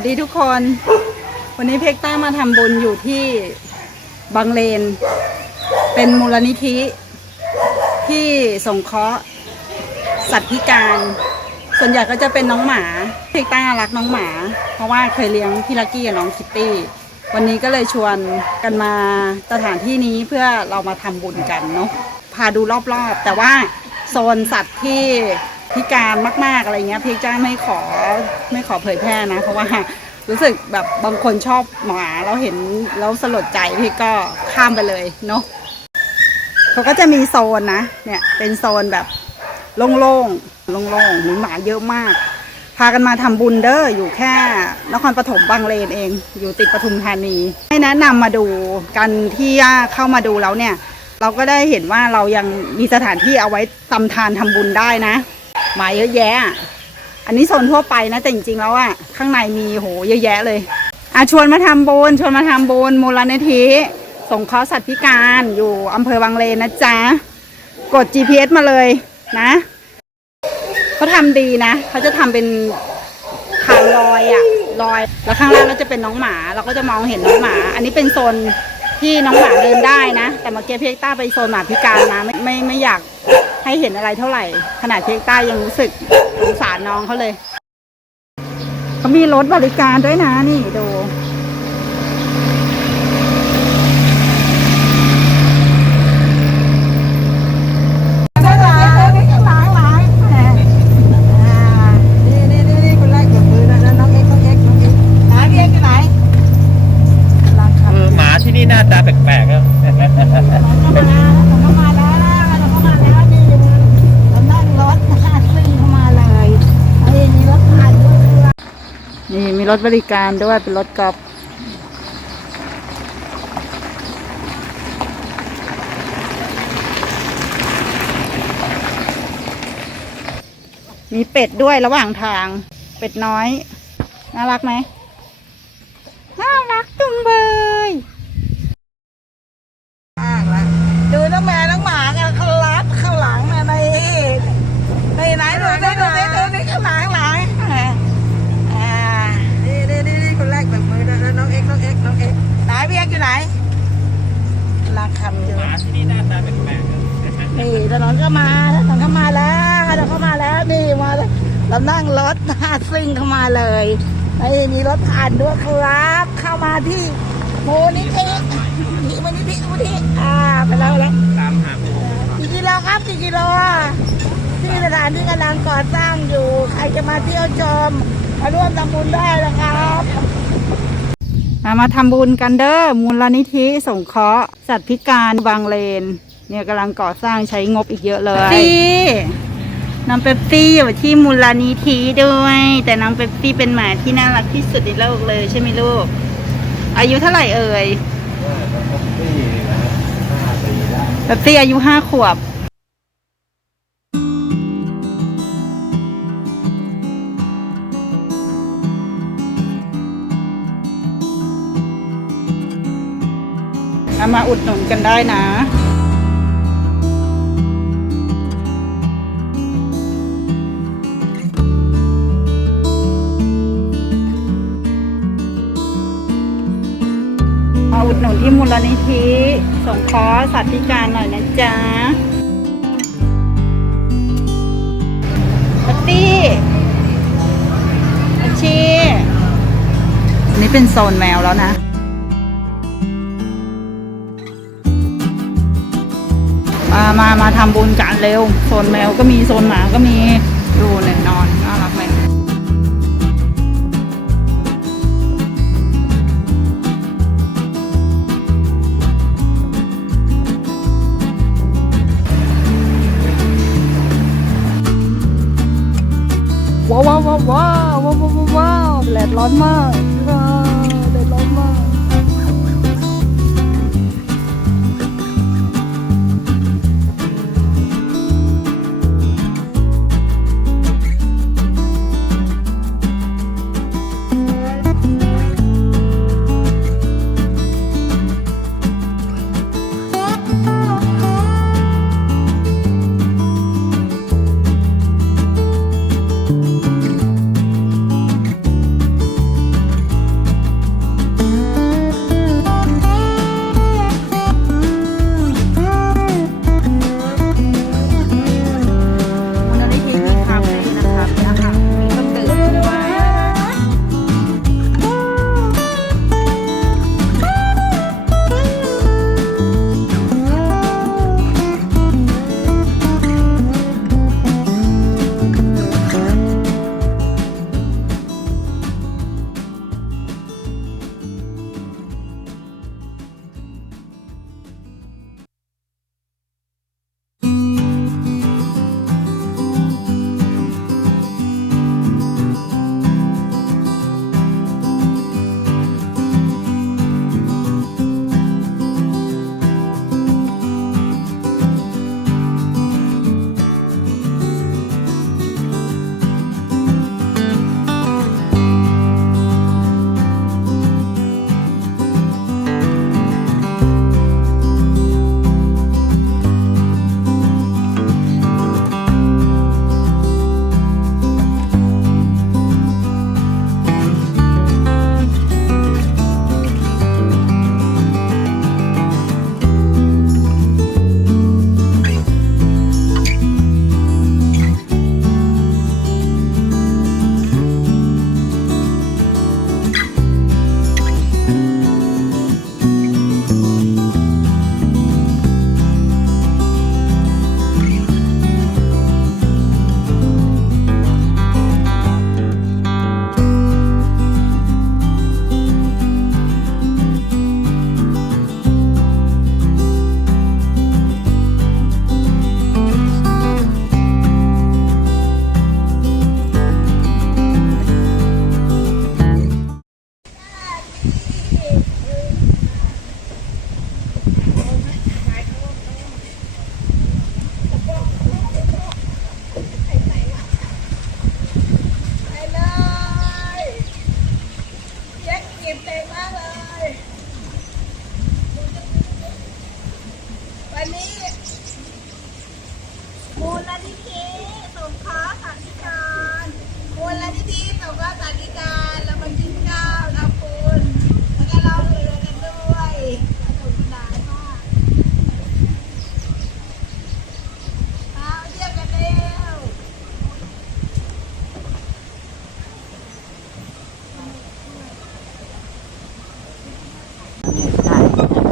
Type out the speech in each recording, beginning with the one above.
วัสดีทุกคน วันนี้เพกต้ามาทำบุญอยู่ที่บางเลน เป็นมูลนิธิที่สงเคราะห์สัตว์พิการ ส่วนใหญ่ก็จะเป็นน้องหมา เพกต้ารักน้องหมา เพราะว่าเคยเลี้ยงพี่ลักกี้กับน้องคิตตี้ วันนี้ก็เลยชวนกันมาสถานที่นี้เพื่อเรามาทำบุญกันเนาะ พาดูรอบๆ แต่ว่าโซนสัตว์ที่ พิการมาก ๆอะไรเงี้ยพี่จ้าไม่ขอไม่ขอเผยแพร่นะ เพราะว่ารู้สึกแบบบางคนชอบหมาแล้วเห็นแล้วสลดใจพี่ก็ข้ามไปเลยเนาะเขาก็จะมีโซนนะเนี่ยเป็นโซนแบบโล่งๆโล่งๆหมูหมาเยอะมาก พากันมาทำบุญเด้ออยู่แค่นครปฐมบางเลนเอง อยู่ติดปทุมธานี ให้แนะนำมาดูกันที่เข้ามาดูแล้วเนี่ย เราก็ได้เห็นว่าเรายังมีสถานที่เอาไว้ทำทานทำบุญได้นะ มาเยอะแยะ อันนี้โซนทั่วไปนะแต่จริงๆแล้วอะข้างในมีโหเยอะแยะเลยอะชวนมาทำบุญชวนมาทำบุญมูลนิธิสงเคราะห์สัตว์พิการอยู่อำเภอบางเลนนะจ๊ะ กด GPS มาเลยนะเขาทำดีนะเขาจะทำเป็นทางลอยอะลอย แล้วข้างล่างก็จะเป็นน้องหมา เราก็จะมองเห็นน้องหมา อันนี้เป็นโซนที่น้องหมาเดินได้นะ แต่เมื่อกี้เพกต้าไปโซนหมาพิการนะไม่ไม่ไม่อยาก ให้เห็นอะไรเท่าไหร่ ขนาดเพกใต้ยังรู้สึกสงสารน้องเขาเลยเขามีรถบริการด้วยนะนี่ดูนี่นี่นี่นี่คนแรกเก็บมือนะน้องเอ็กน้องเอ็กน้องเอ็กหาพี่เอ็กอยู่ไหนรักครับ เออหมาที่นี่หน้าตาแปลกๆครับ เข้ามาเข้ามาแล้วเข้ามาแล้วเข้ามาแล้วนี่เรานั่งรถนะคะซิ่งเข้ามาเลยไอ้มีรถผ่านด้วยนี่มี รถบริการด้วยเป็นรถกอล์ฟมีเป็ดด้วยระหว่างทาง เป็ดน้อย น่ารักไหมน่ารักจุงเบย ดูน้องแม่น้องหมากันเขาลัดข้างหลังนะในในไหนดูสิดูสิดูสิข้างหลังหลังอ่านี่นี่นี่นี่คนแรกแบบมือแล้วน้องเอ็กน้องเอ็กน้องเอ็กไหนพี่เอ็กอยู่ไหนลากคำอยู่ หมาที่นี่หน้าตาแปลกๆครับ นี่ถนนก็มาถนนก็มาแล้วถนนก็มาแล้วนี่มาแล้วเรานั่งรถหน้าซิ่ง เข้ามาเลยไอ้มีรถผ่านด้วยครับ เข้ามาที่โมนิธินี่มูลนิธิมูลนิธิอ่าไปแล้วไปแล้วตามหาปูกี่กิโลครับกี่กิโลอะที่สถานที่กำลังก่อสร้างอยู่ ใครจะมาเที่ยวชมมาร่วมทำบุญได้นะครับมามาทำบุญกันเด้อมูลนิธิสงเคราะห์สัตว์พิการบางเลน เนี่ยกำลังก่อสร้างใช้งบอีกเยอะเลยซี่ น้องเป๊ปซี่อยู่ที่มูลนิธิด้วย แต่น้องเป๊ปซี่เป็นหมาที่น่ารักที่สุดในโลกเลยใช่ไหมลูก อายุเท่าไหร่เอ่ยเป๊ปซี่อายุห้าขวบเอามาอุดหนุนกันได้นะ ลนิธิสงเคราะห์สัตว์พิการหน่อยนะจ๊ะปัตตี้อาชีอันนี้เป็นโซนแมวแล้วนะ มา มา มาทำบุญกันเร็ว โซนแมวก็มี โซนหมาก็มี ดูเนี่ยนอน ว้าวว้าวว้าวววแดดร้อนมาก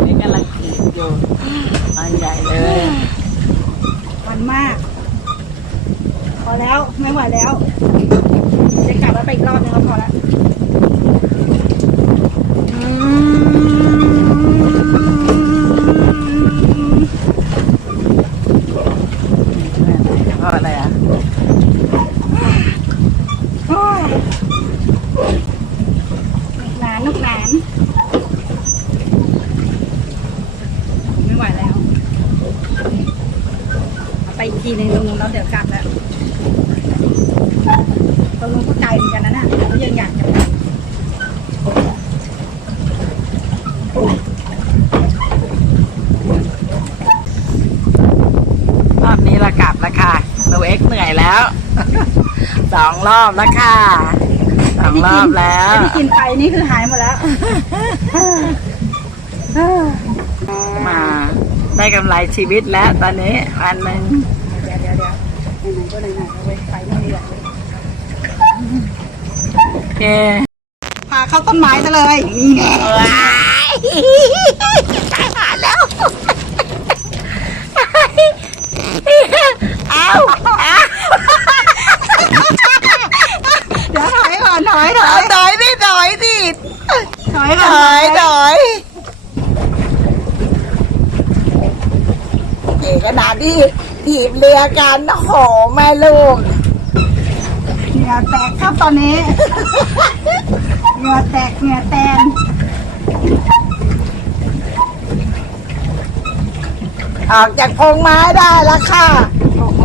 นี่กำลังขีดอยู่อันใหญ่เลยมันมาก พอแล้วไม่ไหวแล้ว จะกลับแล้วไปอีกรอบนึงก็พอแล้วอืม เพราะอะไรอะ โอ้ยหนานลูกหนานผมไม่ไหวแล้วเอาไปอีกทีหนึงตรงนู้นแล้ว เดี๋ยวกลับแล้วตรงนู้นก็ไกลเหมือนกันนะน่ะก็ยังอยากจะไปรอบนี้เรากลับแล้วค่ะหนูเอ็กซ์เหนื่อยแล้ว สองรอบแล้วค่ะสองรอบแล้วไอ้ที่กินไปนี่คือหายหมดแล้ว มาได้กำไรชีวิตแล้วตอนนี้วันหนึ่ง เดี๋ยวเดี๋ยวเดี๋ยวไหนๆก็ไหนๆเอาไว้ไปนี่ดีกว่า โอ เคพาเข้าต้นไม้ซะเลยนี่แน่ตายหาแล้วเอาเอาเดี๋ยวถอยก่อนถอยถถออยยถอยดิถอยดิถอยถก่อนอยถอยเก๋ขนาดที่ถีบเรือกันโอ้โหแม่ลูกเห งื่อแตกครับตอนนี้ เหงื่อแตกเหงื่อแตนออกจากพงไม้ได้แล้วค่ะ โอ้โห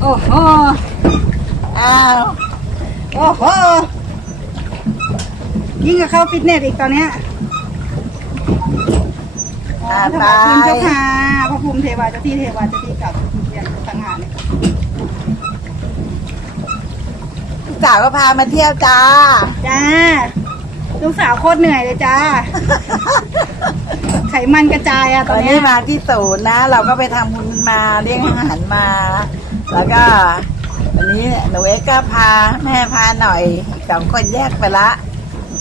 โอ้โห อ้าว โอ้โห ยิ่งกับเข้าฟิตเนสอีกตอนเนี้ยอ่าถไปวายคุณเจ้าค่ะพระภูมิเทวาเจ้าที่เทวาเจ้าที่กับเรียนต่างหากเนี่ย ลูก สาวก็พามาเที่ยวจ้า จ้า ลูกสาวโคตรเหนื่อยเลยจ้า ไขมันกระจายอะตตออนนเนี้นี้ยมาที่ศูนย์นะ เราก็ไปทำบุญมาเลี้ยงอาหารมา แล้วก็วันนี้หนูเอ็กซ์ก็พาแม่พาหน่อยอีกสองคนแยกไปละ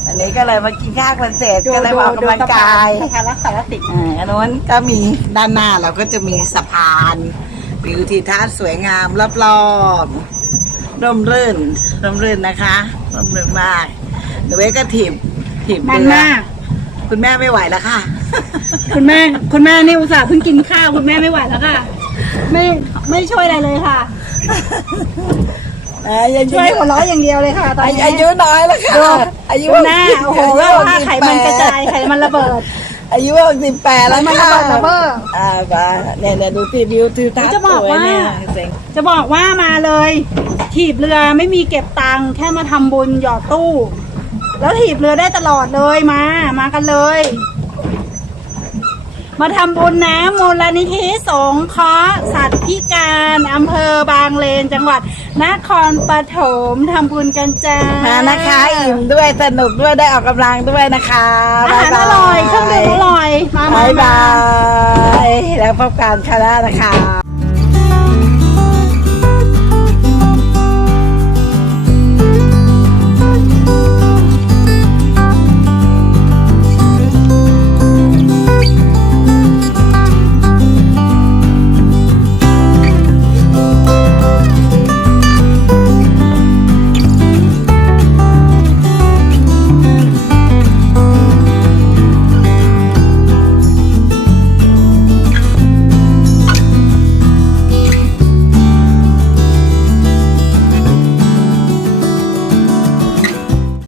อันนี้ก็เลยมากินข้าวกันเสร็จก็เลยมาออกกำลังกาย สะพานรักษาติดอ่าอันนู้นก็มีด้านหน้าเราก็จะมีสะพานวิวทิวทัศน์สวยงามรอบๆ ร่มรื่นร่มรื่นนะคะร่มรื่นมากหนูเอ็กซ์ก็ถีบถีบมันเรือมาก คุณแม่ไม่ไหวแล้วค่ะ คุณแม่คุณแม่นี่อุตส่าห์เพิ่งกินข้าวคุณแม่ไม่ไหวแล้วค่ะ ไม่ไม่ช่วยอะไรเลยค่ะเอ่ออายุช่วยหัวเราะอย่างเดียวเลยค่ะตอนนี้อายุน้อยแล้วค่ะดูอายุดูหน้าโอ้โหว่าว่าไขมันกระจายไขมันระเบิด อายุหกสิบแปดไขแล้วมันค่ะระเบิดระเบ้ออ่าไปเนี่ยเนี่ยดูทีวิวทิวทัศน์จะบอกสวยว่า เนี่ยเจ๋งจะบอกว่ามาเลยถีบเรือไม่มีเก็บตังค์แค่มาทำบุญหยอดตู้ แล้วถีบเรือได้ตลอดเลยมา มากันเลย มาทำบุญนะมูลนิธิสงเคราะห์สัตว์พิการอำเภอบางเลนจังหวัดนครปฐมทำบุญกันจ้ามามานะคะ อิ่มด้วยสนุกด้วยได้ออกกำลังด้วยนะคะอาหารอร่อยเครื่องดื่มอร่อยมามาบายมาบายแล้วพบกันคณะนะคะ